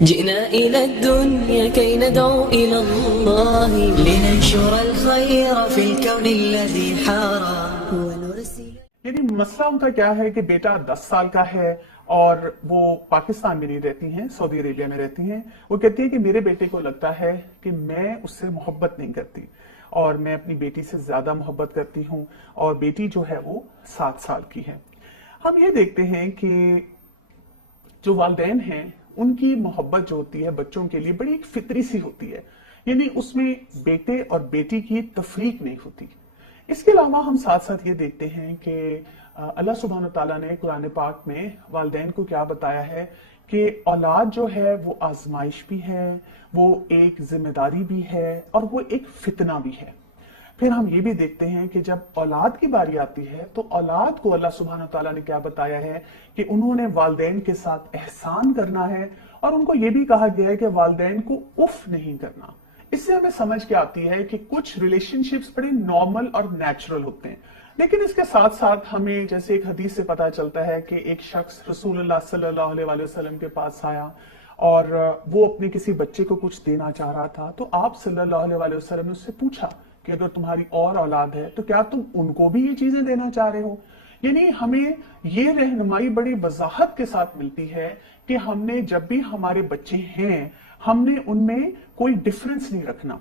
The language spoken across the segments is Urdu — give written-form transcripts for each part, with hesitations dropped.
جئنا إلى الدنيا كي ندعو إلى الله لننشر الخير في الكون الذي حار ونرسل. یعنی مسئلہ ان کا کیا ہے کہ بیٹا 10 سال کا ہے اور وہ پاکستان میں نہیں رہتی ہیں، سعودی عربیہ میں رہتی ہیں. وہ کہتی ہے کہ میرے بیٹے کو لگتا ہے کہ میں اس سے محبت نہیں کرتی اور میں اپنی بیٹی سے زیادہ محبت کرتی ہوں، اور بیٹی جو ہے وہ 7 سال کی ہے. ہم یہ دیکھتے ہیں کہ جو والدین ہیں ان کی محبت جو ہوتی ہے بچوں کے لیے بڑی ایک فطری سی ہوتی ہے، یعنی اس میں بیٹے اور بیٹی کی تفریق نہیں ہوتی. اس کے علاوہ ہم ساتھ ساتھ یہ دیکھتے ہیں کہ اللہ سبحانہ وتعالیٰ نے قرآن پاک میں والدین کو کیا بتایا ہے کہ اولاد جو ہے وہ آزمائش بھی ہے، وہ ایک ذمہ داری بھی ہے، اور وہ ایک فتنہ بھی ہے. پھر ہم یہ بھی دیکھتے ہیں کہ جب اولاد کی باری آتی ہے تو اولاد کو اللہ سبحانہ وتعالیٰ نے کیا بتایا ہے کہ انہوں نے والدین کے ساتھ احسان کرنا ہے، اور ان کو یہ بھی کہا گیا ہے کہ والدین کو اف نہیں کرنا. اس سے ہمیں سمجھ کے آتی ہے کہ کچھ ریلیشن شپس بڑے نارمل اور نیچرل ہوتے ہیں، لیکن اس کے ساتھ ساتھ ہمیں جیسے ایک حدیث سے پتا چلتا ہے کہ ایک شخص رسول اللہ صلی اللہ علیہ وسلم کے پاس آیا اور وہ اپنے کسی بچے کو کچھ دینا چاہ رہا تھا. تو آپ صلی اللہ علیہ وسلم نے اس سے پوچھا کہ اگر تمہاری اور اولاد ہے تو کیا تم ان کو بھی یہ چیزیں دینا چاہ رہے ہو؟ یعنی ہمیں یہ رہنمائی بڑی وضاحت کے ساتھ ملتی ہے کہ ہم نے جب بھی ہمارے بچے ہیں ہم نے ان میں کوئی ڈفرنس نہیں رکھنا،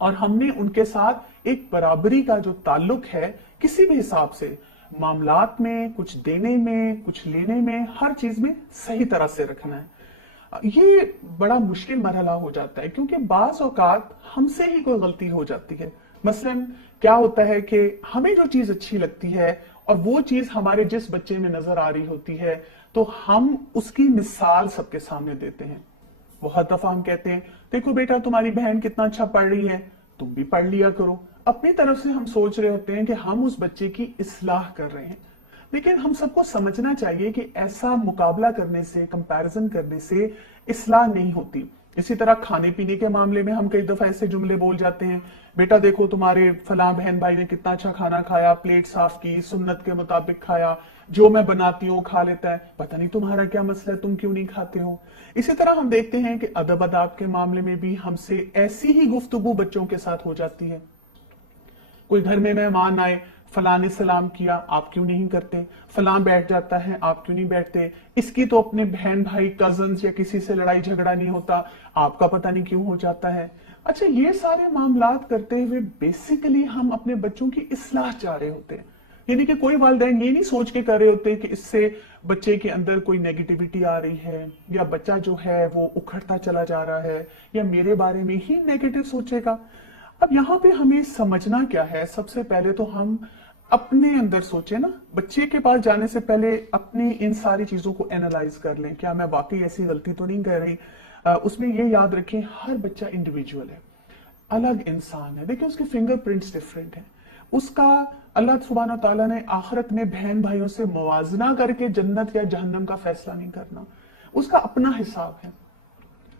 اور ہم نے ان کے ساتھ ایک برابری کا جو تعلق ہے کسی بھی حساب سے معاملات میں، کچھ دینے میں، کچھ لینے میں، ہر چیز میں صحیح طرح سے رکھنا ہے. یہ بڑا مشکل مرحلہ ہو جاتا ہے کیونکہ بعض اوقات ہم سے ہی کوئی غلطی ہو جاتی ہے. مثلاً کیا ہوتا ہے کہ ہمیں جو چیز اچھی لگتی ہے اور وہ چیز ہمارے جس بچے میں نظر آ رہی ہوتی ہے تو ہم اس کی مثال سب کے سامنے دیتے ہیں. بہت دفعہ ہم کہتے ہیں دیکھو بیٹا تمہاری بہن کتنا اچھا پڑھ رہی ہے، تم بھی پڑھ لیا کرو. اپنی طرف سے ہم سوچ رہے ہوتے ہیں کہ ہم اس بچے کی اصلاح کر رہے ہیں، لیکن ہم سب کو سمجھنا چاہیے کہ ایسا مقابلہ کرنے سے، کمپیرزن کرنے سے اصلاح نہیں ہوتی. اسی طرح کھانے پینے کے معاملے میں ہم کئی دفعہ ایسے جملے بول جاتے ہیں، بیٹا دیکھو تمہارے فلاں بہن بھائی نے کتنا اچھا کھانا کھایا، پلیٹ صاف کی، سنت کے مطابق کھایا، جو میں بناتی ہوں کھا لیتا ہے، پتہ نہیں تمہارا کیا مسئلہ ہے، تم کیوں نہیں کھاتے ہو. اسی طرح ہم دیکھتے ہیں کہ ادب اداب کے معاملے میں بھی ہم سے ایسی ہی گفتگو بچوں کے ساتھ ہو جاتی ہے. کوئی گھر میں مہمان آئے، فلاں نے سلام کیا، آپ کیوں نہیں کرتے؟ فلاں بیٹھ جاتا ہے، آپ کیوں نہیں بیٹھتے؟ اس کی تو اپنے بہن بھائی کزنز یا کسی سے لڑائی جھگڑا نہیں ہوتا، آپ کا پتہ نہیں کیوں ہو جاتا ہے. اچھا، یہ سارے معاملات کرتے ہوئے بیسیکلی ہم اپنے بچوں کی اصلاح چاہ رہے ہوتے ہیں. یعنی کہ کوئی والدین یہ نہیں سوچ کے کر رہے ہوتے کہ اس سے بچے کے اندر کوئی نیگیٹیوٹی آ رہی ہے، یا بچہ جو ہے وہ اکھڑتا چلا جا رہا ہے، یا میرے بارے میں ہی نیگیٹو سوچے گا. اب یہاں پہ ہمیں سمجھنا کیا ہے، سب سے پہلے تو ہم اپنے اندر سوچیں نا، بچے کے پاس جانے سے پہلے اپنی ان ساری چیزوں کو اینالائز کر لیں. کیا میں واقعی ایسی غلطی تو نہیں کر رہی؟ اس میں یہ یاد رکھیں ہر بچہ انڈیویجول ہے، الگ انسان ہے. دیکھیں اس کے فنگر پرنٹس ڈیفرنٹ ہیں. اس کا اللہ سبحانہ تعالیٰ نے آخرت میں بہن بھائیوں سے موازنہ کر کے جنت یا جہنم کا فیصلہ نہیں کرنا. اس کا اپنا حساب ہے،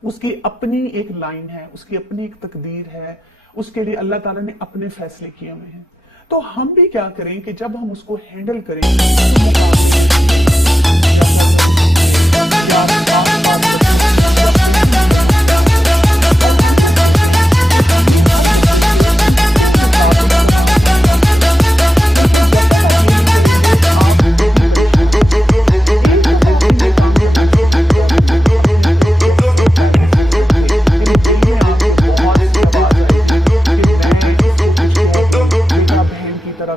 اس کی اپنی ایک لائن ہے، اس کی اپنی ایک تقدیر ہے، اس کے لیے اللہ تعالیٰ نے اپنے فیصلے کیے ہوئے ہیں. تو ہم بھی کیا کریں کہ جب ہم اس کو ہینڈل کریں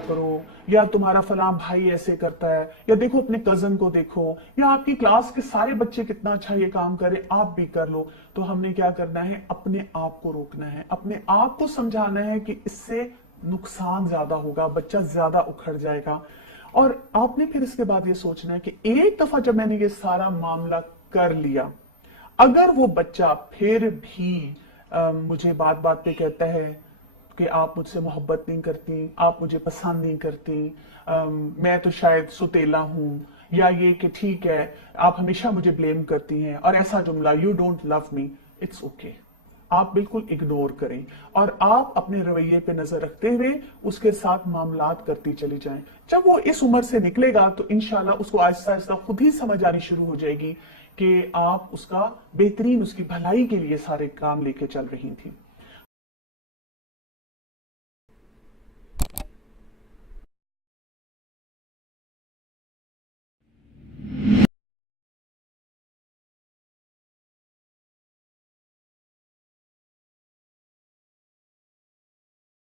کرو، یا تمہارا فلاں بھائی ایسے کرتا ہے، یا دیکھو اپنے کزن کو دیکھو، یا آپ کی کلاس کے سارے بچے کتنا اچھا یہ کام کرے، آپ بھی کر لو. تو ہم نے کیا کرنا ہے؟ اپنے آپ کو روکنا ہے، اپنے آپ کو سمجھانا ہے کہ اس سے نقصان زیادہ ہوگا، بچہ زیادہ اکھڑ جائے گا. اور آپ نے پھر اس کے بعد یہ سوچنا ہے کہ ایک دفعہ جب میں نے یہ سارا معاملہ کر لیا، اگر وہ بچہ پھر بھی مجھے بات بات پہ کہتا ہے کہ آپ مجھ سے محبت نہیں کرتی، آپ مجھے پسند نہیں کرتی، میں تو شاید ستیلا ہوں، یا یہ کہ ٹھیک ہے آپ ہمیشہ مجھے بلیم کرتی ہیں، اور ایسا جملہ you don't love me, it's okay. آپ بالکل اگنور کریں اور آپ اپنے رویے پہ نظر رکھتے ہوئے اس کے ساتھ معاملات کرتی چلی جائیں. جب وہ اس عمر سے نکلے گا تو انشاءاللہ اس کو آہستہ آہستہ خود ہی سمجھ آنی شروع ہو جائے گی کہ آپ اس کا بہترین، اس کی بھلائی کے لیے سارے کام لے کے چل رہی تھی.